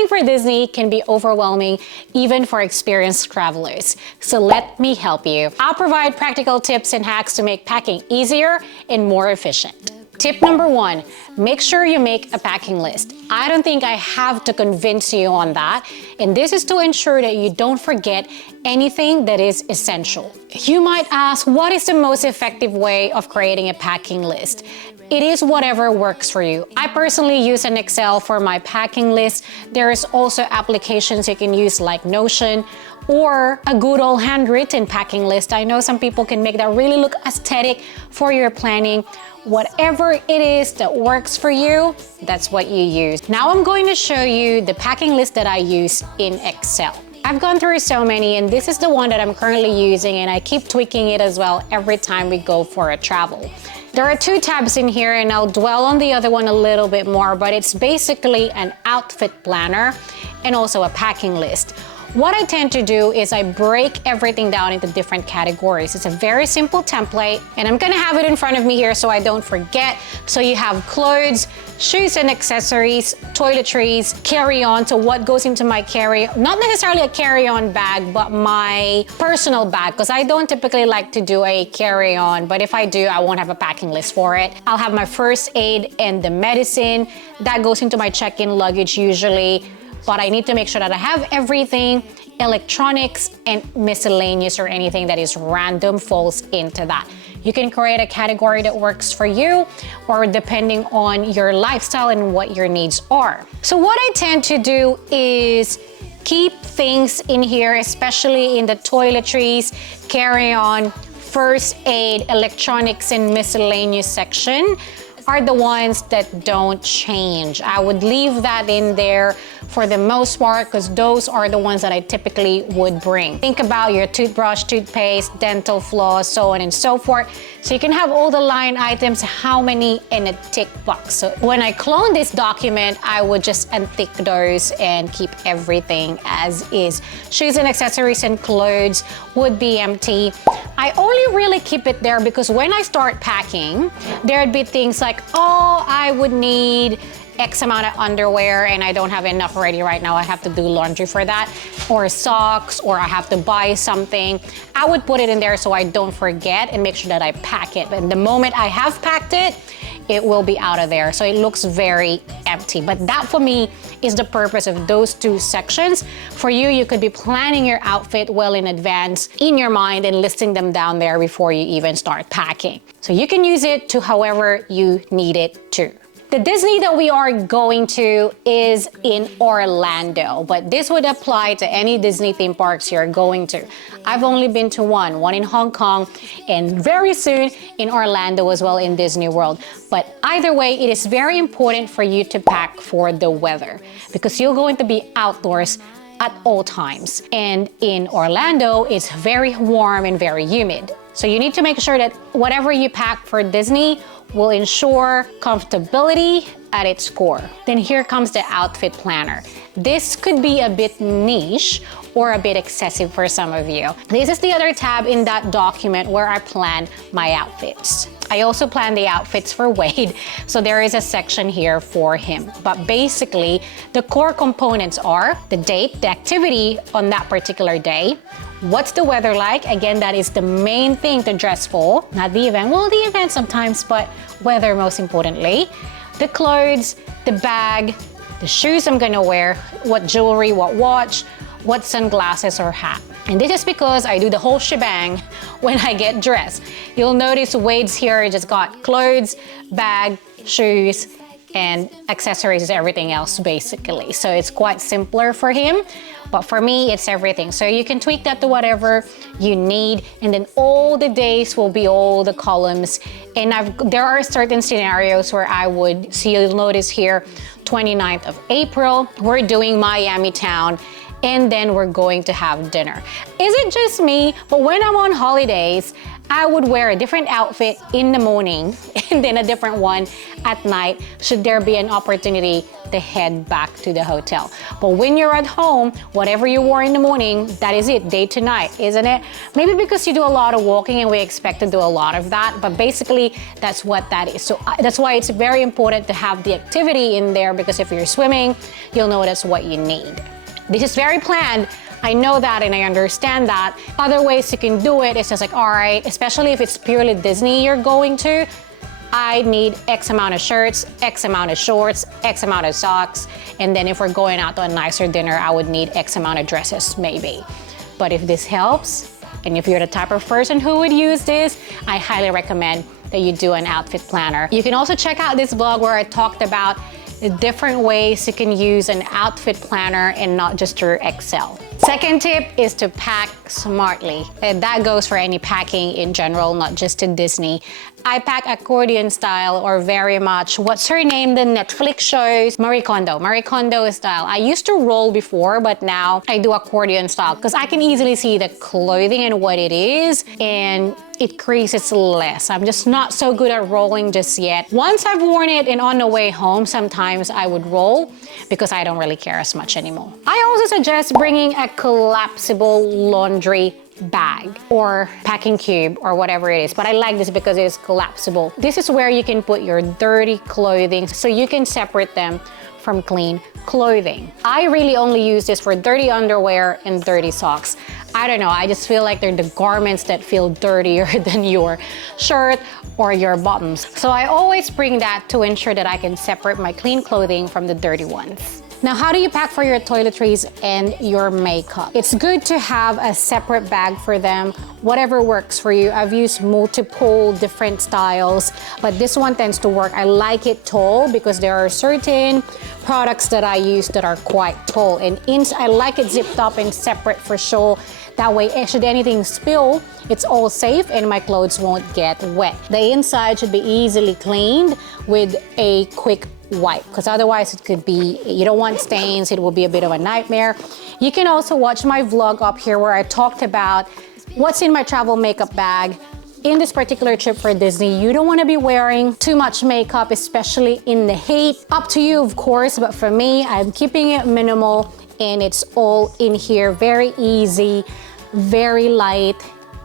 Packing for Disney can be overwhelming even for experienced travelers. So let me help you. I'll provide practical tips and hacks to make packing easier and more efficient. Tip number 1, make sure you make a packing list. I don't think I have to convince you on that. And this is to ensure that you don't forget anything that is essential. You might ask, what is the most effective way of creating a packing list? It is whatever works for you. I personally use an Excel for my packing list. There's also applications you can use like Notion or a good old handwritten packing list. I know some people can make that really look aesthetic for your planning. Whatever it is that works for you, that's what you use. Now I'm going to show you the packing list that I use in Excel. I've gone through so many, and this is the one that I'm currently using, and I keep tweaking it as well every time we go for a travel. There are 2 tabs in here, and I'll dwell on the other one a little bit more, but it's basically an outfit planner and also a packing list. What I tend to do is I break everything down into different categories. It's a very simple template, and I'm gonna have it in front of me here so I don't forget. So you have clothes, shoes and accessories, toiletries, carry-on, so what goes into my not necessarily a carry-on bag, but my personal bag, because I don't typically like to do a carry-on, but if I do, I won't have a packing list for it. I'll have my first aid and the medicine. That goes into my check-in luggage usually. But I need to make sure that I have everything. Electronics and miscellaneous or anything that is random falls into that. You can create a category that works for you or depending on your lifestyle and what your needs are. So what I tend to do is keep things in here, especially in the toiletries, carry-on, first aid, electronics, and miscellaneous section are the ones that don't change. I would leave that in there for the most part because those are the ones that I typically would bring. Think about your toothbrush, toothpaste, dental floss, so on and so forth. So you can have all the line items, how many in a tick box. So when I clone this document, I would just untick those and keep everything as is. Shoes and accessories and clothes would be empty. I only really keep it there because when I start packing, there'd be things like, oh, I would need X amount of underwear and I don't have enough already right now. I have to do laundry for that, or socks, or I have to buy something. I would put it in there so I don't forget and make sure that I pack it. But the moment I have packed it, it will be out of there. So it looks very empty. But that for me is the purpose of those 2 sections. For you, you could be planning your outfit well in advance in your mind and listing them down there before you even start packing. So you can use it to however you need it to. The Disney that we are going to is in Orlando, but this would apply to any Disney theme parks you're going to. I've only been to one in Hong Kong, and very soon in Orlando as well in Disney World. But either way, it is very important for you to pack for the weather because you're going to be outdoors at all times. And in Orlando, it's very warm and very humid. So you need to make sure that whatever you pack for Disney will ensure comfortability at its core. Then here comes the outfit planner. This could be a bit niche or a bit excessive for some of you. This is the other tab in that document where I plan my outfits. I also plan the outfits for Wade, so there is a section here for him. But basically, the core components are the date, the activity on that particular day, what's the weather like? Again, that is the main thing to dress for, not the event. Well, the event sometimes, but weather most importantly. The clothes, the bag, the shoes I'm gonna wear, what jewelry, what watch, what sunglasses or hat. And this is because I do the whole shebang when I get dressed. You'll notice Wade's here just got clothes, bag, shoes, and accessories, everything else basically. So it's quite simpler for him, but for me, it's everything. So you can tweak that to whatever you need, and then all the days will be all the columns. And there are certain scenarios where I would, so you'll notice here, 29th of April, we're doing Miami Town, and then we're going to have dinner. Is it just me? But when I'm on holidays, I would wear a different outfit in the morning and then a different one at night should there be an opportunity to head back to the hotel. But when you're at home, whatever you wore in the morning, that is it, day to night, isn't it? Maybe because you do a lot of walking and we expect to do a lot of that, but basically that's what that is. So that's why it's very important to have the activity in there, because if you're swimming, you'll know that's what you need. This is very planned. I know that and I understand that. Other ways you can do it is just like, all right, especially if it's purely Disney you're going to, I need X amount of shirts, X amount of shorts, X amount of socks. And then if we're going out to a nicer dinner, I would need X amount of dresses maybe. But if this helps, and if you're the type of person who would use this, I highly recommend that you do an outfit planner. You can also check out this blog where I talked about different ways you can use an outfit planner and not just your Excel. Second tip is to pack smartly. And that goes for any packing in general, not just to Disney. I pack accordion style, or very much, what's her name, the Netflix shows, Marie Kondo style. I used to roll before, but now I do accordion style because I can easily see the clothing and what it is, and it creases less. I'm just not so good at rolling just yet. Once I've worn it and on the way home, sometimes I would roll because I don't really care as much anymore. I also suggest bringing a collapsible laundry bag or packing cube or whatever it is, but I like this because it is collapsible. This is where you can put your dirty clothing so you can separate them from clean clothing. I really only use this for dirty underwear and dirty socks. I don't know, I just feel like they're the garments that feel dirtier than your shirt or your bottoms. So I always bring that to ensure that I can separate my clean clothing from the dirty ones. Now, how do you pack for your toiletries and your makeup? It's good to have a separate bag for them, whatever works for you. I've used multiple different styles, but this one tends to work. I like it tall because there are certain products that I use that are quite tall, and I like it zipped up and separate for sure. That way, should anything spill, it's all safe and my clothes won't get wet. The inside should be easily cleaned with a quick wipe, because otherwise it could be, you don't want stains, it will be a bit of a nightmare. You can also watch my vlog up here where I talked about what's in my travel makeup bag. In this particular trip for Disney, you don't want to be wearing too much makeup, especially in the heat. Up to you, of course, but for me, I'm keeping it minimal and it's all in here, very easy, very light,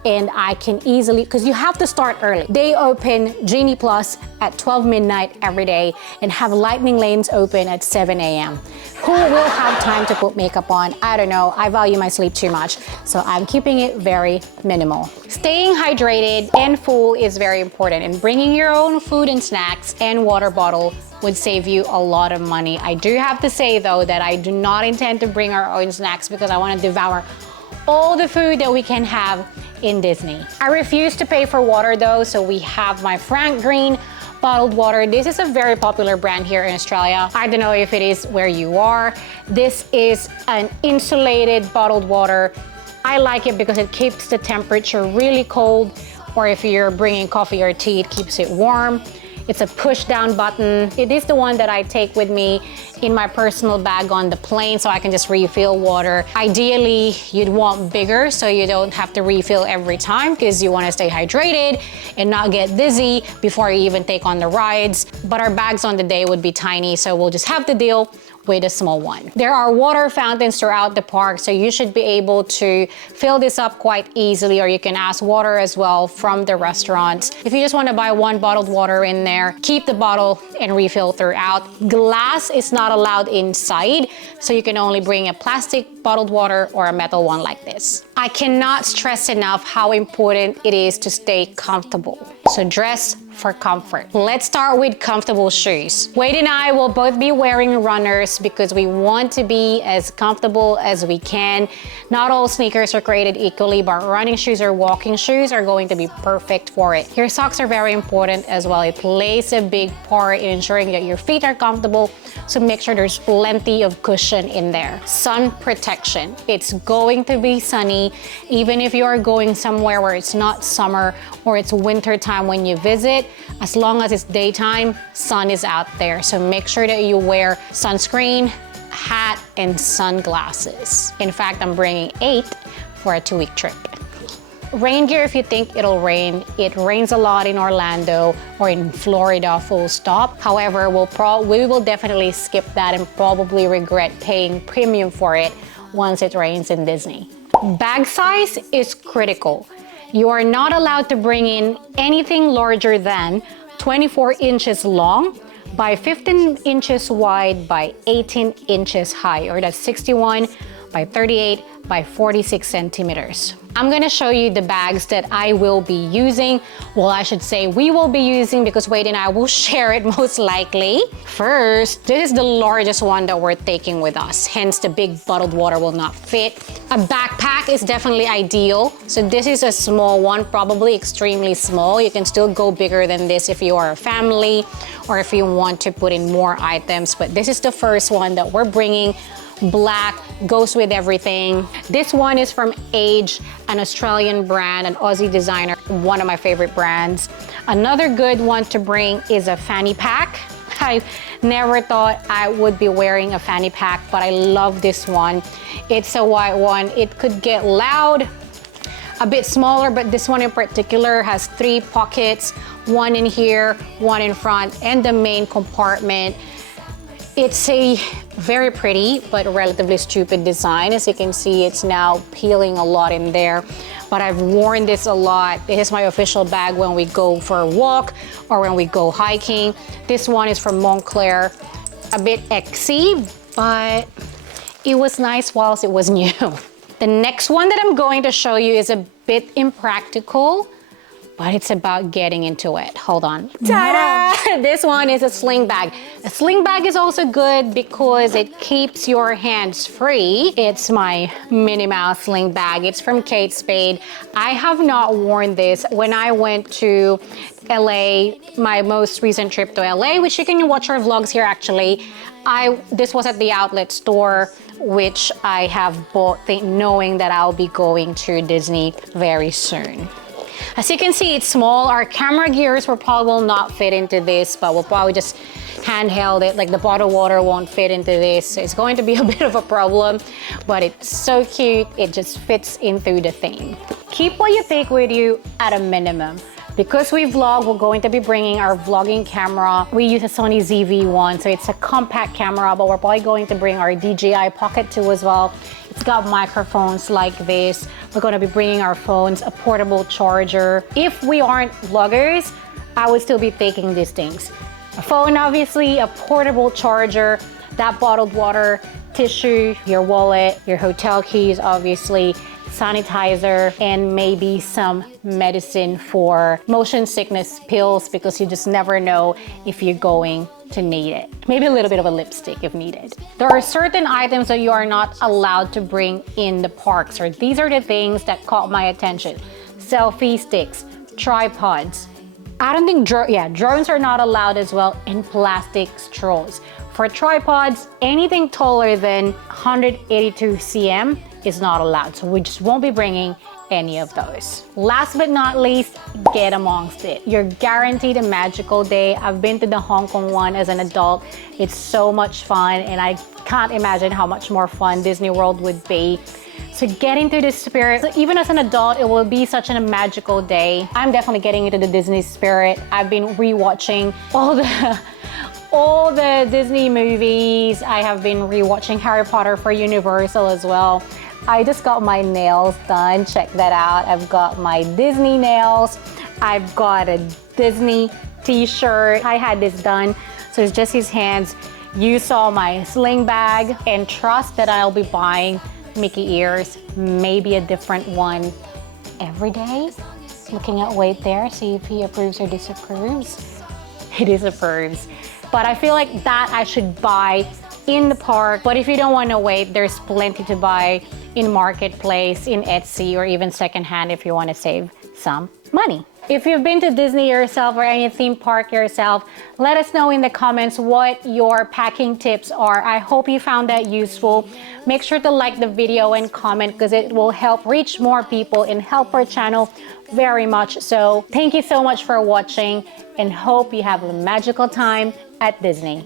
and I can easily, because you have to start early. They open Genie Plus at 12 midnight every day and have lightning lanes open at 7 a.m. Who will have time to put makeup on? I don't know, I value my sleep too much, so I'm keeping it very minimal. Staying hydrated and full is very important, and bringing your own food and snacks and water bottle would save you a lot of money. I do have to say though that I do not intend to bring our own snacks because I want to devour all the food that we can have in Disney. I refuse to pay for water though, so we have my Frank Green bottled water. This is a very popular brand here in Australia. I don't know if it is where you are. This is an insulated bottled water. I like it because it keeps the temperature really cold, or if you're bringing coffee or tea, it keeps it warm. It's a push down button. It is the one that I take with me in my personal bag on the plane so I can just refill water. Ideally, you'd want bigger so you don't have to refill every time because you want to stay hydrated and not get dizzy before you even take on the rides. But our bags on the day would be tiny, so we'll just have to deal with a small one. There are water fountains throughout the park, so you should be able to fill this up quite easily, or you can ask water as well from the restaurants. If you just want to buy one bottled water in there, keep the bottle and refill throughout. Glass is not allowed inside, so you can only bring a plastic bottled water or a metal one like this. I cannot stress enough how important it is to stay comfortable. So dress for comfort. Let's start with comfortable shoes. Wade and I will both be wearing runners because we want to be as comfortable as we can. Not all sneakers are created equally, but running shoes or walking shoes are going to be perfect for it. Your socks are very important as well. It plays a big part in ensuring that your feet are comfortable, so make sure there's plenty of cushion in there. Sun protection. It's going to be sunny, even if you are going somewhere where it's not summer or it's winter time when you visit. As long as it's daytime, sun is out there. So make sure that you wear sunscreen, hat, and sunglasses. In fact, I'm bringing 8 for a 2-week trip. rain gear if you think it'll rain. It rains a lot in Orlando or in Florida, full stop. However, we will definitely skip that and probably regret paying premium for it once it rains in Disney. Bag size is critical. You are not allowed to bring in anything larger than 24 inches long by 15 inches wide by 18 inches high, or that's 61 by 38 by 46 centimeters. I'm gonna show you the bags that I will be using. Well, I should say we will be using, because Wade and I will share it most likely. First, this is the largest one that we're taking with us, hence the big bottled water will not fit. A backpack is definitely ideal. So this is a small one, probably extremely small. You can still go bigger than this if you are a family or if you want to put in more items, but this is the first one that we're bringing. Black, goes with everything. This one is from Age, an Australian brand, an Aussie designer, one of my favorite brands. Another good one to bring is a fanny pack. I never thought I would be wearing a fanny pack, but I love this one. It's a white one. It could get loud, a bit smaller, but this one in particular has 3 pockets, one in here, one in front, and the main compartment. It's a very pretty but relatively stupid design. As you can see, it's now peeling a lot in there, but I've worn this a lot. This is my official bag when we go for a walk or when we go hiking. This one is from Montclair, a bit XC, but it was nice whilst it was new. The next one that I'm going to show you is a bit impractical, but it's about getting into it. Hold on. Ta-da! This one is a sling bag. A sling bag is also good because it keeps your hands free. It's my Minnie Mouse sling bag. It's from Kate Spade. I have not worn this. When I went to LA, my most recent trip to LA, which you can watch our vlogs here actually, this was at the outlet store, which I have bought knowing that I'll be going to Disney very soon. As you can see, it's small. Our camera gears will probably not fit into this, but we'll probably just handheld it. Like the bottled water won't fit into this. It's going to be a bit of a problem, but it's so cute. It just fits in through the thing. Keep what you take with you at a minimum. Because we vlog, we're going to be bringing our vlogging camera. We use a Sony ZV-1, so it's a compact camera, but we're probably going to bring our DJI Pocket 2 as well. It's got microphones like this. We're going to be bringing our phones, a portable charger. If we aren't vloggers, I would still be taking these things. A phone, obviously, a portable charger, that bottled water, tissue, your wallet, your hotel keys, obviously, sanitizer, and maybe some medicine for motion sickness pills, because you just never know if you're going to need it. Maybe a little bit of a lipstick if needed. There are certain items that you are not allowed to bring in the parks, or these are the things that caught my attention. Selfie sticks, tripods. I don't think, drones are not allowed as well, and plastic straws. For tripods, anything taller than 182 cm is not allowed, so we just won't be bringing any of those. Last but not least, get amongst it. You're guaranteed a magical day. I've been to the Hong Kong one as an adult. It's so much fun, and I can't imagine how much more fun Disney World would be. So get into the spirit. So even as an adult, it will be such a magical day. I'm definitely getting into the Disney spirit. I've been rewatching all the Disney movies. I have been rewatching Harry Potter for Universal as well. I just got my nails done. Check that out. I've got my Disney nails. I've got a Disney t-shirt. I had this done, so it's just his hands. You saw my sling bag, and trust that I'll be buying Mickey ears, maybe a different one every day. Looking at Wade there, see if he approves or disapproves. He disapproves. But I feel like that I should buy in the park. But if you don't want to wait, there's plenty to buy in Marketplace, in Etsy, or even secondhand if you want to save some money. If you've been to Disney yourself or any theme park yourself, let us know in the comments what your packing tips are. I hope you found that useful. Make sure to like the video and comment, because it will help reach more people and help our channel very much. So thank you so much for watching, and hope you have a magical time at Disney.